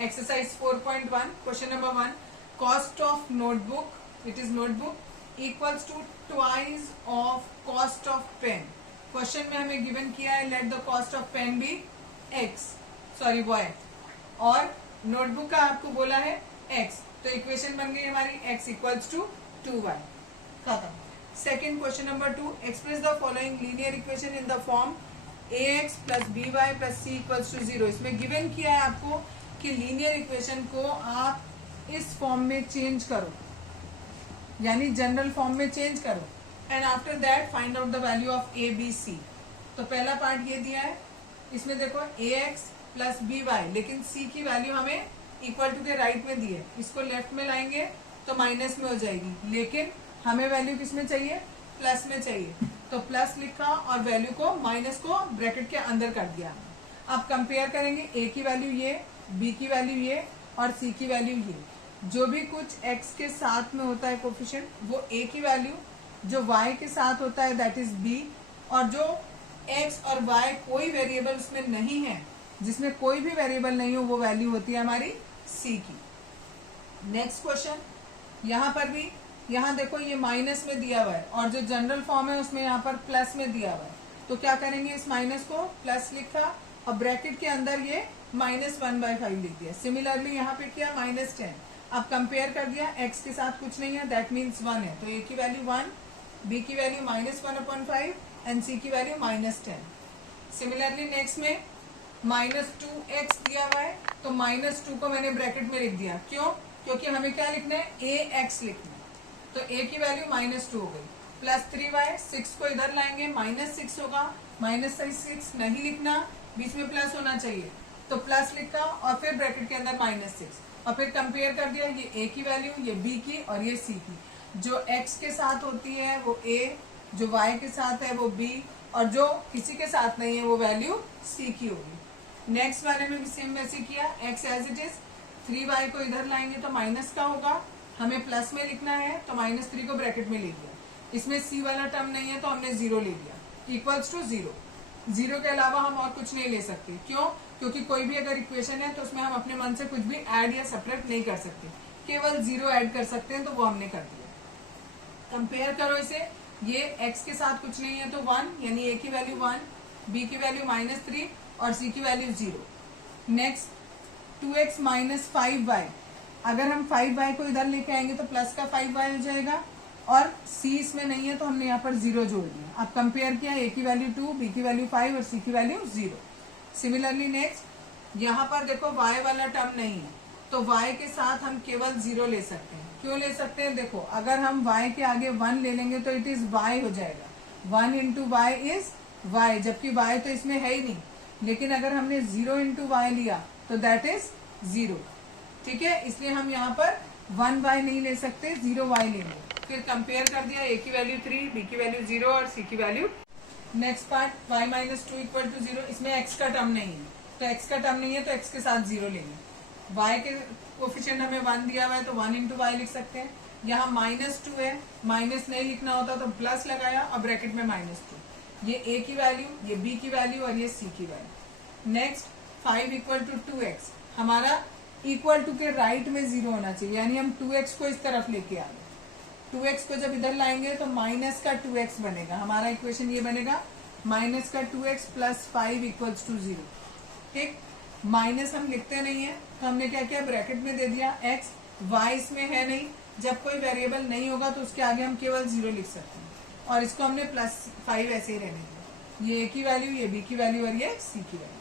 Exercise 4.1, question number 1. Cost of notebook, it is notebook, equals to twice of cost of pen. Question में हमें given किया है let the cost of pen be y, और notebook का आपको बोला है x, तो इक्वेशन बन गई हमारी x इक्वल्स टू 2y. खत्म. Second question number 2. Express the following linear equation in the form ax plus by plus c equals to 0. इसमें गिवन किया है आपको कि लीनियर इक्वेशन को आप इस फॉर्म में चेंज करो, यानी जनरल फॉर्म में चेंज करो, and after that find out the value of A B C. तो पहला पार्ट ये दिया है, इसमें देखो ax प्लस by, लेकिन c की वैल्यू हमें इक्वल टू के राइट में दी है, इसको लेफ्ट में लाएंगे तो माइनस में हो जाएगी, लेकिन हमें वैल्यू किस में चाहिए, प्लस में चाहिए, तो प्लस लिखा और वैल्यू को माइनस को ब्रैकेट के अंदर कर दिया. अब कंपेयर करेंगे, a की वैल्यू ये, b की वैल्यू ये और c की वैल्यू ये. जो भी कुछ x के साथ में होता है कोफिशिएंट, वो a की वैल्यू, जो y के साथ होता है दैट इज b, और जो x और y कोई वेरिएबल उसमें नहीं है, जिसमें कोई भी वेरिएबल नहीं हो, वो वैल्यू होती है हमारी c की. नेक्स्ट क्वेश्चन, यहाँ पर भी, यहाँ देखो ये माइनस में दिया हुआ है और जो जनरल फॉर्म है उसमें यहाँ पर प्लस में दिया हुआ है, तो क्या करेंगे, इस माइनस को प्लस लिखा और ब्रैकेट के अंदर ये -1/5 लिख दिया. सिमिलरली यहाँ पे किया -10. अब कंपेयर कर दिया, x के साथ कुछ नहीं है दैट मीन्स 1 है, तो a की वैल्यू 1, b की वैल्यू -1/5 एंड c की वैल्यू -10. सिमिलरली नेक्स्ट में -2x दिया हुआ है, तो -2 को मैंने ब्रैकेट में लिख दिया. क्यों? क्योंकि हमें क्या लिखना है, ax लिखना है, तो a की वैल्यू -2 हो गई. प्लस 3y, 6 को इधर लाएंगे -6 होगा, -6 नहीं लिखना, बीच में प्लस होना चाहिए, तो प्लस लिखा और फिर ब्रैकेट के अंदर -6, और फिर कंपेयर कर दिया, ये a की वैल्यू, ये b की और ये c की. जो x के साथ होती है वो a, जो y के साथ है वो b, और जो किसी के साथ नहीं है वो वैल्यू c की होगी. नेक्स्ट वाले में भी सेम वैसे किया, x as it is, 3y को इधर लाएंगे तो माइनस का होगा, हमें प्लस में लिखना है तो -3 को ब्रैकेट में ले लिया. इसमें c वाला टर्म नहीं है तो हमने 0 ले लिया, इक्वल्स टू 0. 0 के अलावा हम और कुछ नहीं ले सकते. क्यों? क्योंकि कोई भी अगर इक्वेशन है तो उसमें हम अपने मन से कुछ भी ऐड या सेपरेट नहीं कर सकते, केवल 0 ऐड कर सकते हैं, तो वो हमने कर दिया. कंपेयर करो इसे, ये x के साथ कुछ नहीं है तो 1, यानी a की वैल्यू 1, b की वैल्यू -3 और c की वैल्यू 0. नेक्स्ट 2x - 5y, अगर हम 5y को इधर लेके आएंगे तो प्लस का 5y हो जाएगा, और c इसमें नहीं है तो हमने यहाँ पर 0 जोड़ दिया. अब कंपेयर किया, a की वैल्यू 2, b की वैल्यू 5 और c की वैल्यू 0. सिमिलरली नेक्स्ट यहाँ पर देखो y वाला टर्म नहीं है, तो y के साथ हम केवल 0 ले सकते हैं. क्यों ले सकते हैं? देखो, अगर हम y के आगे 1 ले लेंगे तो इट इज y हो जाएगा, 1 इंटू y इज y, जबकि y तो इसमें है ही नहीं. लेकिन अगर हमने 0 इंटू y लिया तो दैट इज 0. ठीक है, इसलिए हम यहाँ पर 1y नहीं ले सकते, 0y लेंगे. फिर कंपेयर कर दिया, a की वैल्यू 3, b की वैल्यू 0 और c की वैल्यू. Next part, y -2 equal to 0, इसमें x का टर्म नहीं है, तो x का टर्म नहीं है तो x के साथ 0 लेंगे. y के कोफिशिएंट हमें 1 दिया हुआ है तो 1 इंटू y लिख सकते हैं. यहाँ -2 है, माइनस नहीं लिखना होता तो प्लस लगाया और ब्रैकेट में -2. ये a की वैल्यू, ये b की वैल्यू और ये c की वैल्यू. नेक्स्ट 5 इक्वल टू 2x, हमारा इक्वल टू के राइट में 0 होना चाहिए, यानी हम 2x को इस तरफ लेके आ गए. 2x को जब इधर लाएंगे तो माइनस का 2x बनेगा, हमारा इक्वेशन ये बनेगा माइनस का 2x प्लस 5 इक्वल्स टू 0. ठीक, माइनस हम लिखते नहीं है तो हमने क्या किया, ब्रैकेट में दे दिया x, y इसमें है नहीं, जब कोई वेरिएबल नहीं होगा तो उसके आगे हम केवल 0 लिख सकते हैं, और इसको हमने +5 ऐसे ही रहने दिया. ये a की वैल्यू, ये b की वैल्यू और ये c की वैल्यू.